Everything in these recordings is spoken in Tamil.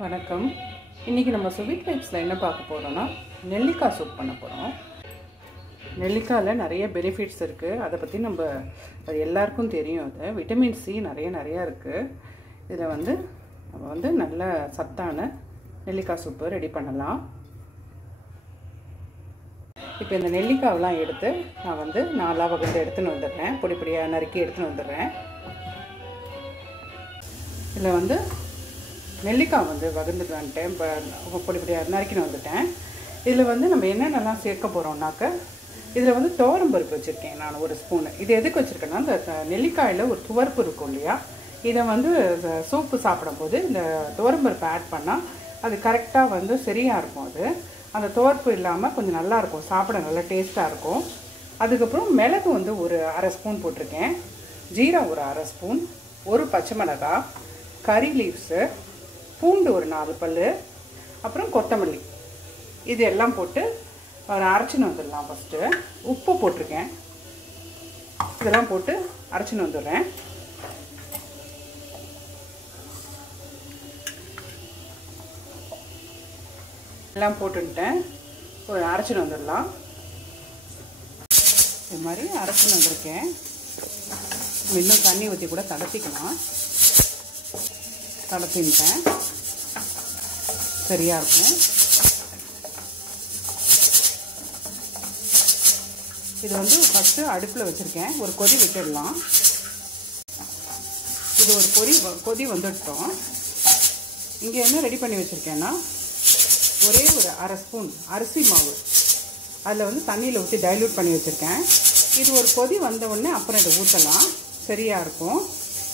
வணக்கம். இன்றைக்கி நம்ம ஸ்வீட் வைப்ஸில் என்ன பார்க்க போகிறோன்னா நெல்லிக்காய் சூப் பண்ண போகிறோம். நெல்லிக்காயில் நிறைய பெனிஃபிட்ஸ் இருக்குது. அதை பற்றி அது எல்லாருக்கும் தெரியும். அது விட்டமின் சி நிறையா இருக்குது. இதில் நம்ம நல்ல சத்தான நெல்லிக்காய் சூப்பு ரெடி பண்ணலாம். இப்போ இந்த நெல்லிக்காவெலாம் எடுத்து நான் 4 வகையில் எடுத்துன்னு வந்துடுறேன். பொடி பொடியாக நறுக்கி எடுத்துன்னு வந்துடுறேன். இதில் நெல்லிக்காய் வகுந்துட்டு வந்துட்டேன். இப்போ பொடி பொடியாக நறுக்கின்னு வந்துட்டேன். இதில் நம்ம என்னென்னலாம் சேர்க்க போகிறோம்னாக்க, இதில் துவரம்பருப்பு வச்சுருக்கேன் நான் 1 ஸ்பூனு. இது எதுக்கு வச்சுருக்கேன்னா, இந்த நெல்லிக்காயில் ஒரு துவர்ப்பு இருக்கும் இல்லையா, இதை சூப்பு சாப்பிடும்போது இந்த துவரம்பருப்பு ஆட் பண்ணால் அது கரெக்டாக சரியாக இருக்கும். அந்த துவர்ப்பு இல்லாமல் கொஞ்சம் நல்லாயிருக்கும், சாப்பிட நல்லா டேஸ்ட்டாக இருக்கும். அதுக்கப்புறம் மிளகு ஒரு 1/2 ஸ்பூன் போட்டிருக்கேன். ஜீரகம் ஒரு 1/2 ஸ்பூன், 1 பச்சை மிளகாய், கறி லீவ்ஸு, பூண்டு ஒரு 4 பல், அப்புறம் கொத்தமல்லி, இது எல்லாம் போட்டு அரைச்சின்னு வந்துடலாம். ஃபஸ்ட்டு உப்பு போட்டிருக்கேன். இதெல்லாம் போட்டு அரைச்சின்னு வந்துடுறேன். எல்லாம் போட்டுட்டேன். ஒரு அரைச்சின்னு வந்துடலாம். இது மாதிரி அரைச்சின்னு வந்திருக்கேன். இன்னும் தண்ணி ஊற்றி கூட தடத்திக்கலாம். தடத்தின்ட்டேன், சரியாக இருக்கும். இது ஃபஸ்ட்டு அடுப்பில் வச்சுருக்கேன். ஒரு கொதி விட்டுடலாம். இது ஒரு கொதி வந்துட்டோம். இங்கே என்ன ரெடி பண்ணி வச்சுருக்கேன்னா, ஒரே ஒரு 1/2 ஸ்பூன் அரிசி மாவு அதில் தண்ணியில் ஊற்றி டைல்யூட் பண்ணி வச்சுருக்கேன். இது ஒரு கொதி வந்த உடனே அப்புறம் இதை ஊற்றலாம், சரியாக இருக்கும்.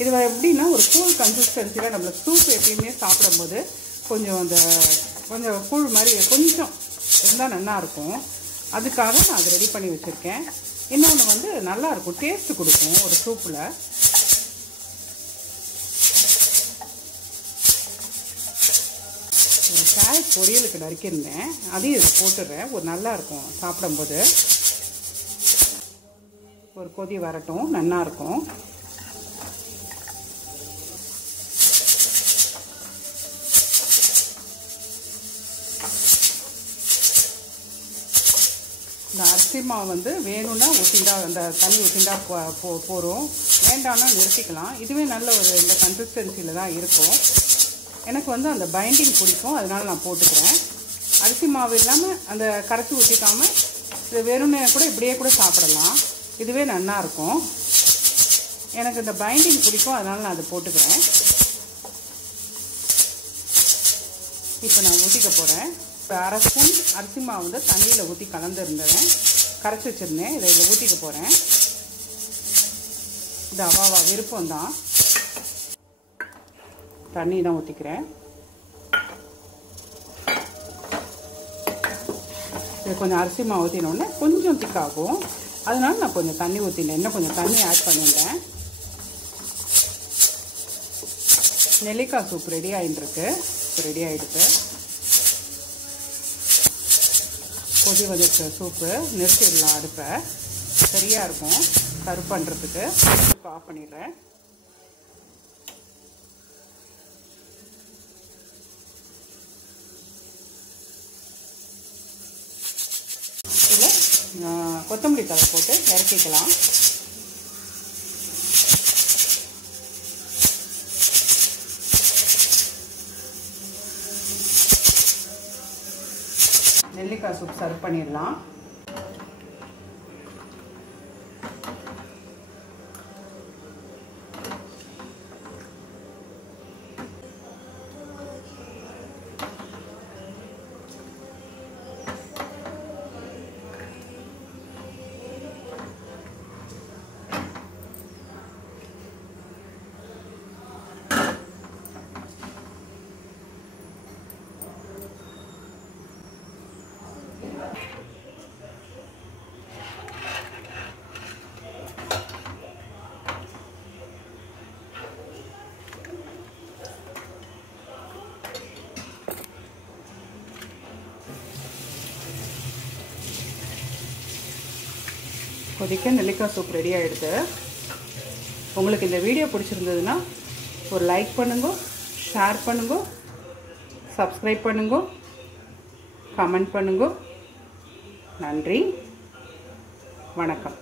இது எப்படின்னா, ஒரு கூழ் கன்சிஸ்டன்சியில் நம்மளுக்கு சூப் எப்பயுமே சாப்பிடும்போது கொஞ்சம் கூழ் மாதிரி கொஞ்சம் இருந்தால் நல்லாயிருக்கும். அதுக்காக நான் அதை ரெடி பண்ணி வச்சுருக்கேன். இன்னொன்று நல்லாயிருக்கும், டேஸ்ட்டு கொடுக்கும் ஒரு சூப்பில். கேரட் பொரியலுக்கு நறுக்கியிருந்தேன், அதையும் இதில் போட்டுடுறேன். நல்லாயிருக்கும் சாப்பிடும்போது. ஒரு கொதி வரட்டும், நல்லாயிருக்கும். இந்த அரிசி மாவு வேணும்னா ஊற்றிண்டா, அந்த தண்ணி ஊற்றிண்டா போகிறோம், வேண்டாம்னா நிறுத்திக்கலாம். இதுவே நல்ல இந்த கன்சிஸ்டன்சியில் தான் இருக்கும். எனக்கு அந்த பைண்டிங் பிடிக்கும், அதனால நான் போட்டுக்கிறேன். அரிசி மாவு இல்லாமல் அந்த கரைச்சி ஊற்றிக்காமல் இது வேணும்னு கூட இப்படியே கூட சாப்பிடலாம். இதுவே நல்லாயிருக்கும். எனக்கு இந்த பைண்டிங் பிடிக்கும், அதனால நான் அதை போட்டுக்கிறேன். இப்போ நான் ஊற்றிக்க போகிறேன். ஒரு 1/2 ஸ்பூன் அரிசி மாவு தண்ணியில் ஊற்றி கலந்துருந்தேன், கரைச்சி வச்சுருந்தேன். இதில் ஊற்றிக்க போகிறேன். இது அவாவா விருப்பம்தான். தண்ணி தான் ஊற்றிக்கிறேன். இது கொஞ்சம் அரிசி மாவு ஊற்றினோடனே கொஞ்சம் திக்காகும், அதனால நான் கொஞ்சம் தண்ணி ஊற்றினேன். இன்னும் கொஞ்சம் தண்ணி ஆட் பண்ணிட்டேன். நெல்லிக்காய் சூப் ரெடி ஆகிட்டுருக்கு. ரெடி ஆகிடுது. கொதி வந்துச்சு சூப்பு. நிறுத்திடலாம் அடுப்பை, சரியாக இருக்கும் சர்வ் பண்ணுறதுக்கு. இப்போ ஆஃப் பண்ணிடுறேன். இதில் கொத்தமல்லி தழை போட்டு இறக்கிக்கலாம். நெல்லிக்காய் சூப் சர்வ் பண்ணிடலாம். கொதிக்க நெல்லிக்காய் சூப் ரெடி ஆகிடுது. உங்களுக்கு இந்த வீடியோ பிடிச்சிருந்ததுன்னா ஒரு லைக் பண்ணுங்க, ஷேர் பண்ணுங்க, சப்ஸ்கிரைப் பண்ணுங்க, கமெண்ட் பண்ணுங்க. நன்றி, வணக்கம்.